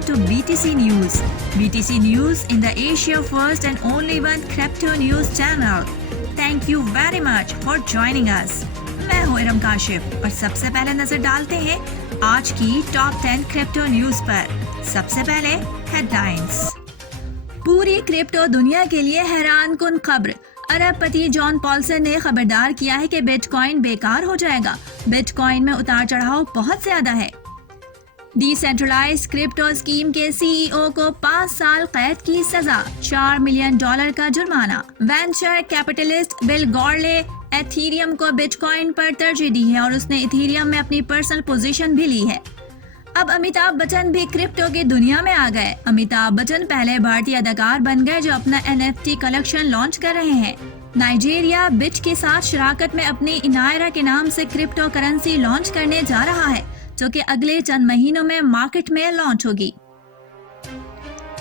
welcome to BTC News. BTC News in the Asia first and only one crypto news channel. Thank you very much for joining us. मैं हूँ इरम काशिफ और सबसे पहले नजर डालते हैं आज की टॉप 10 क्रिप्टो न्यूज पर। सबसे पहले हेडलाइंस। पूरी क्रिप्टो दुनिया के लिए हैरान कुन खबर। अरबपति जॉन पॉल्सन ने खबरदार किया है कि बिटकॉइन बेकार हो जाएगा। बिटकॉइन में उतार चढ़ाव बहुत ज्यादा है। डिसेंट्रलाइज्ड क्रिप्टो स्कीम के सीईओ को 5 साल कैद की सजा, $4 मिलियन का जुर्माना। वेंचर कैपिटलिस्ट बिल गॉर्ले एथीरियम को बिटकॉइन पर तरजीह दी है और उसने इथीरियम में अपनी पर्सनल पोजीशन भी ली है। अब अमिताभ बच्चन भी क्रिप्टो की दुनिया में आ गए। अमिताभ बच्चन पहले भारतीय अदाकार बन गए जो अपना NFT कलेक्शन लॉन्च कर रहे हैं। नाइजीरिया बिट के साथ शराकत में अपनी इनायरा के नाम से क्रिप्टो करेंसी लॉन्च करने जा रहा है जो कि अगले चंद महीनों में मार्केट में लॉन्च होगी।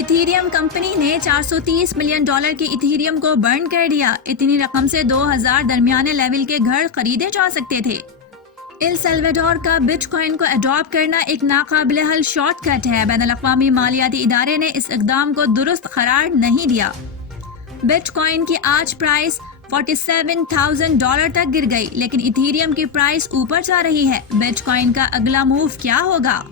इथीरियम कंपनी ने $430 मिलियन की इथीरियम को बर्न कर दिया। इतनी रकम से 2000 दरमियाने लेवल के घर खरीदे जा सकते थे। एल सल्वाडोर का बिटकॉइन को अडॉप्ट करना एक नाकाबिले हल शॉर्टकट है। बैनुल-अक़वामी मालियाती इदारे ने इस इक़दाम को दुरुस्त करार नहीं दिया। बिटकॉइन की आज प्राइस $47,000 तक गिर गई, लेकिन इथीरियम की प्राइस ऊपर जा रही है। बिटकॉइन का अगला मूव क्या होगा?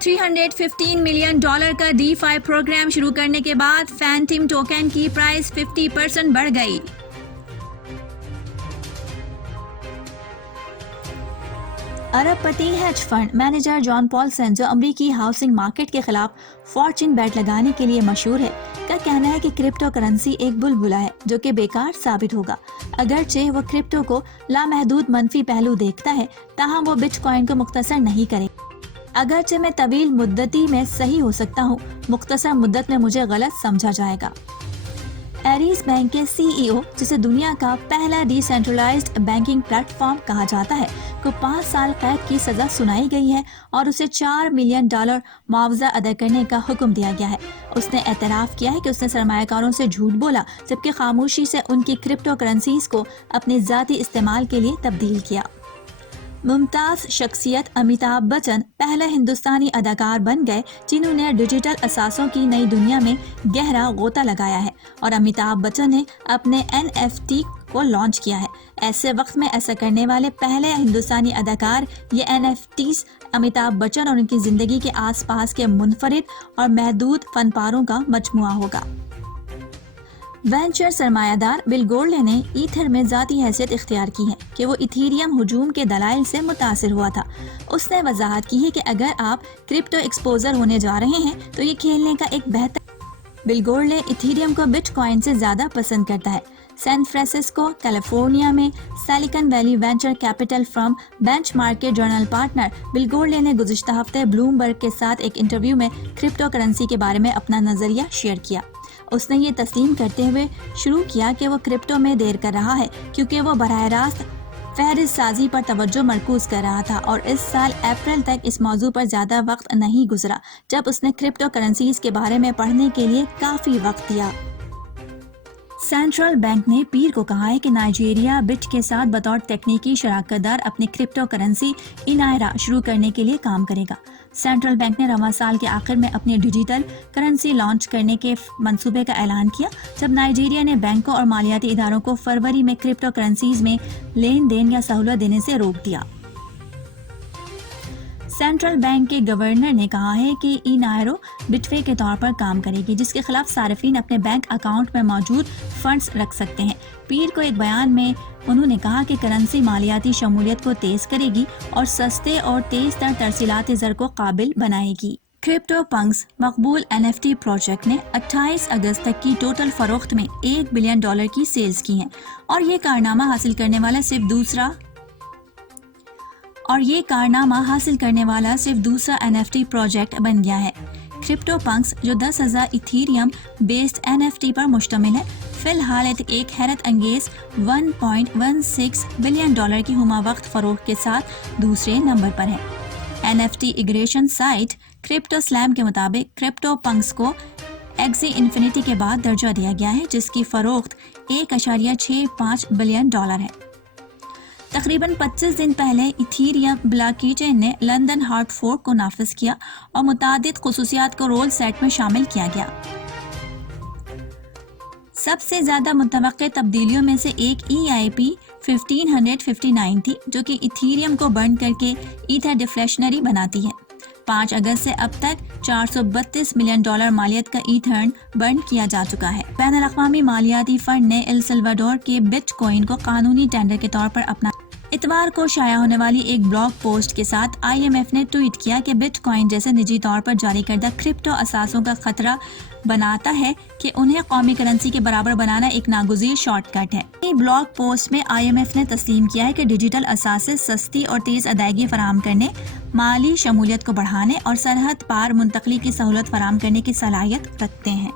$315 मिलियन का DeFi प्रोग्राम शुरू करने के बाद फैंटम टोकन की प्राइस 50% बढ़ गई। अरबपति hedge fund manager John Poulsen, जो अमरीकी हाउसिंग मार्केट के खिलाफ फॉर्चून बेट लगाने के लिए मशहूर है, का कहना है कि क्रिप्टो करेंसी एक बुलबुला है जो कि बेकार साबित होगा। अगरचे वो क्रिप्टो को लामहदूद मनफी पहलू देखता है, ताहम वो बिटकॉइन को मुख्तसर नहीं करे। अगरचे मैं तवील मुद्दती में सही हो सकता हूँ, मुख्तसर मुद्दत में मुझे गलत समझा जाएगा। एरिस बैंक के सीईओ, जिसे दुनिया का पहला डिसेंट्रलाइज्ड बैंकिंग प्लेटफॉर्म कहा जाता है, को 5 साल कैद की सजा सुनाई गई है और उसे $4 मिलियन मुआवजा अदा करने का हुक्म दिया गया है। उसने एतराफ़ किया है कि उसने सरमायाकारों से झूठ बोला, जबकि खामोशी से उनकी क्रिप्टो करेंसीज को अपने ज़ाती इस्तेमाल के लिए तब्दील किया। मुमताज़ शख्सियत अमिताभ बच्चन पहले हिंदुस्तानी अदाकार बन गए जिन्होंने डिजिटल असासों की नई दुनिया में गहरा गोता लगाया है और अमिताभ बच्चन ने अपने NFT को लॉन्च किया है। ऐसे वक्त में ऐसा करने वाले पहले हिंदुस्तानी अदाकार, ये NFTs अमिताभ बच्चन और उनकी ज़िंदगी के आसपास के मुनफरिद और महदूद फनपारों का मजमुआ होगा। वेंचर सरमायादार बिल गॉर्ले ने ईथर में ज़ाती हैसियत इख्तियार की है कि वो इथीरियम हुजूम के दलाइल से मुतासिर हुआ था। उसने वजाहत की है कि अगर आप क्रिप्टो एक्सपोजर होने जा रहे हैं तो ये खेलने का एक बेहतर। बिल गॉर्ले इथीरियम को बिटकॉइन से ज़्यादा पसंद करता है। सैन फ्रांसिस्को, कैलिफोर्निया में silicon valley venture capital firm benchmark के जर्नल पार्टनर बिल गॉर्ले ने गुज़िश्ता हफ्ते ब्लूमबर्ग के साथ एक इंटरव्यू में क्रिप्टो करेंसी के बारे में अपना नज़रिया शेयर किया। उसने ये तस्लीम करते हुए शुरू किया कि वो क्रिप्टो में देर कर रहा है क्योंकि वो बराह रास्त फहरिस्त साजी पर तवज्जो मरकूज कर रहा था और इस साल अप्रैल तक इस मौजू पर ज़्यादा वक्त नहीं गुजरा जब उसने क्रिप्टो करेंसीज के बारे में पढ़ने के लिए काफ़ी वक्त दिया। सेंट्रल बैंक ने पीर को कहा है कि नाइजीरिया बिट के साथ बतौर तकनीकी शराकतदार अपनी क्रिप्टो करेंसी इनायरा शुरू करने के लिए काम करेगा। सेंट्रल बैंक ने रवां साल के आखिर में अपनी डिजिटल करेंसी लॉन्च करने के मंसूबे का ऐलान किया, जब नाइजीरिया ने बैंकों और मालियाती इदारों को फरवरी में क्रिप्टो करेंसीज में लेन देन या सहूलत देने से रोक दिया। सेंट्रल बैंक के गवर्नर ने कहा है कि इनायरो बिटवे के तौर पर काम करेगी, जिसके खिलाफ सार्फिन अपने बैंक अकाउंट में मौजूद फंड्स रख सकते हैं। पीर को एक बयान में उन्होंने कहा कि करेंसी मालियाती शमूलियत को तेज करेगी और सस्ते और तेज तर तरसीलाती ज़र को काबिल बनाएगी। क्रिप्टो पंक्स मकबूल NFT प्रोजेक्ट ने 28 अगस्त तक की टोटल फरोख्त में $1 बिलियन की सेल्स की हैं और ये कारनामा हासिल करने वाला सिर्फ दूसरा NFT प्रोजेक्ट बन गया है। क्रिप्टो पंक्स, जो 10,000 इथीरियम बेस्ड NFT पर मुश्तमिल है, फिलहाल एक हैरत अंगेज $1.16 बिलियन की हुमा वक्त फरोख्त के साथ दूसरे नंबर पर है। NFT इग्रेशन साइट क्रिप्टो स्लैम के मुताबिक क्रिप्टो पंक्स को एक्सी इन्फिनिटी के बाद दर्जा दिया गया है, जिसकी फरोख्त $1.65 बिलियन है। تقریباً 25 دن پہلے ایتھیریم بلاک چین نے لندن ہارڈ فورک کو نافذ کیا اور متعدد خصوصیات کو رول سیٹ میں شامل کیا گیا۔ سب سے زیادہ متوقع تبدیلیوں میں سے ایک EIP 1559 تھی، جو کہ ایتھیریم کو برن کر کے ایتھر ڈیفلیشنری بناتی ہے۔ 5 اگست سے اب تک $432 ملین مالیت کا ایتھرن برن کیا جا چکا ہے۔ بین الاقوامی مالیاتی فنڈ نے ایل سلواڈور کے بٹ کوئن کو قانونی ٹینڈر کے طور پر اپنا۔ اتوار کو شائع ہونے والی ایک بلاگ پوسٹ کے ساتھ IMF نے ٹویٹ کیا کہ بٹ کوئن جیسے نجی طور پر جاری کردہ کرپٹو اثاثوں کا خطرہ بناتا ہے کہ انہیں قومی کرنسی کے برابر بنانا ایک ناگزیر شارٹ کٹ ہے۔ بلاگ پوسٹ میں IMF نے تسلیم کیا ہے کہ ڈیجیٹل اثاثے سستی اور تیز ادائیگی فراہم کرنے، مالی شمولیت کو بڑھانے اور سرحد پار منتقلی کی سہولت فراہم کرنے کی صلاحیت رکھتے ہیں۔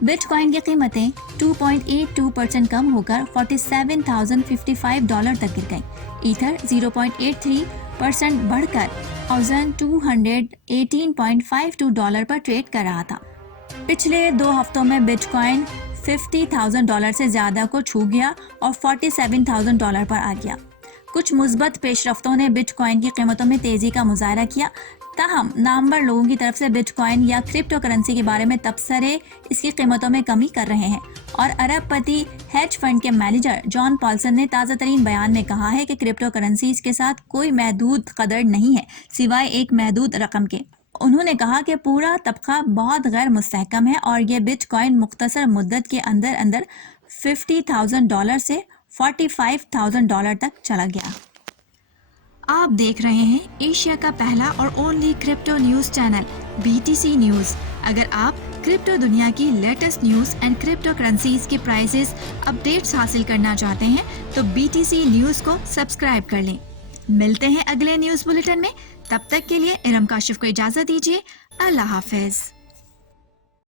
بٹ کوئن کی قیمتیں 2.82% کم ہو کر $47,055 تک گر گئیں۔ ایتھر 0.83% بڑھ کر $1,218.52 پر ٹریڈ کر رہا تھا۔ پچھلے 2 ہفتوں میں بٹ کوئن $50,000 سے زیادہ کو چھو گیا اور $47,000 پر آ گیا۔ کچھ مثبت پیش رفتوں نے بٹ کوئن کی قیمتوں میں تیزی کا مظاہرہ کیا، تاہم نامور لوگوں کی طرف سے بٹ کوئن یا کرپٹو کرنسی کے بارے میں تبصرے اس کی قیمتوں میں کمی کر رہے ہیں، اور ارب پتی ہیج فنڈ کے مینیجر جان پالسن نے تازہ ترین بیان میں کہا ہے کہ کرپٹو کرنسیز کے ساتھ کوئی محدود قدر نہیں ہے سوائے ایک محدود رقم کے۔ انہوں نے کہا کہ پورا طبقہ بہت غیر مستحکم ہے اور یہ بٹ کوئن مختصر مدت کے اندر اندر $50,000 سے $45,000 تک چلا گیا۔ آپ دیکھ رہے ہیں ایشیا کا پہلا اور only crypto news channel BTC news. اگر آپ کرپٹو دنیا کی latest news and crypto currencies کے پرائسز اپڈیٹس حاصل کرنا چاہتے ہیں تو BTC نیوز کو سبسکرائب کر لیں۔ ملتے ہیں اگلے نیوز بلیٹن میں، تب تک کے لیے ارم کاشف کو اجازت دیجیے۔ اللہ حافظ۔